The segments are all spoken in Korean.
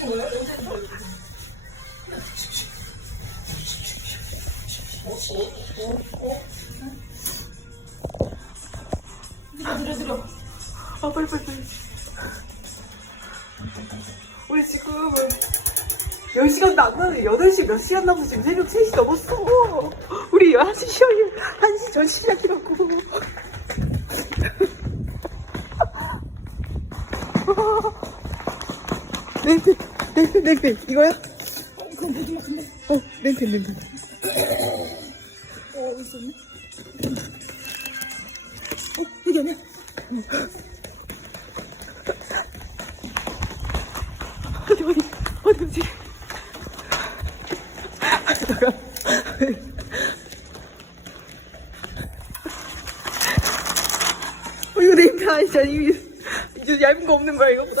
들어 들어 들어 아 빨리 빨리 빨리. 우리 지금 10시간도 안 나는데 8시 몇 시간 남고 지금 새벽 3시 넘었어. 우리 1시 시험이 1시 전 시작이라고. 네, 네. 냉팬 냉팬 이거야? 어, 그건 보지마 근데. 어 냉팬 냉팬 어 있었네. 어 여기 아니야? 어디 어디 어디 어디 잠깐 어 이거 냉팬 아니잖아 이거 얇은 거 없는 거야 이거보다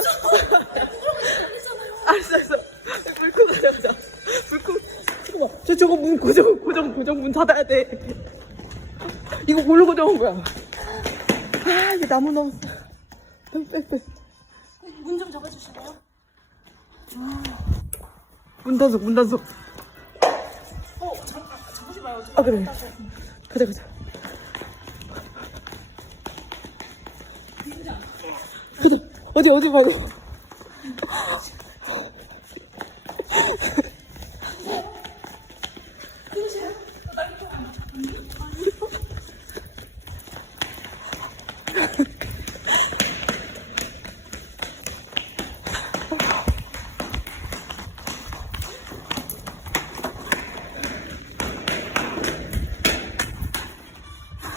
저 저거 문 고정 고정 고정 문 닫아야 돼. 이거 뭘로 고정한 거야. 아 이게 나무 넣었어 빼빼빼 문 좀 잡아주실래요? 문 단속 문 단속 어 잠, 아, 잡으지 마요. 아 그래. 가자 가자. 가자. 어디 어디 봐도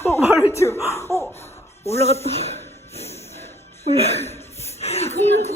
어 말했지 어 올라갔다. 일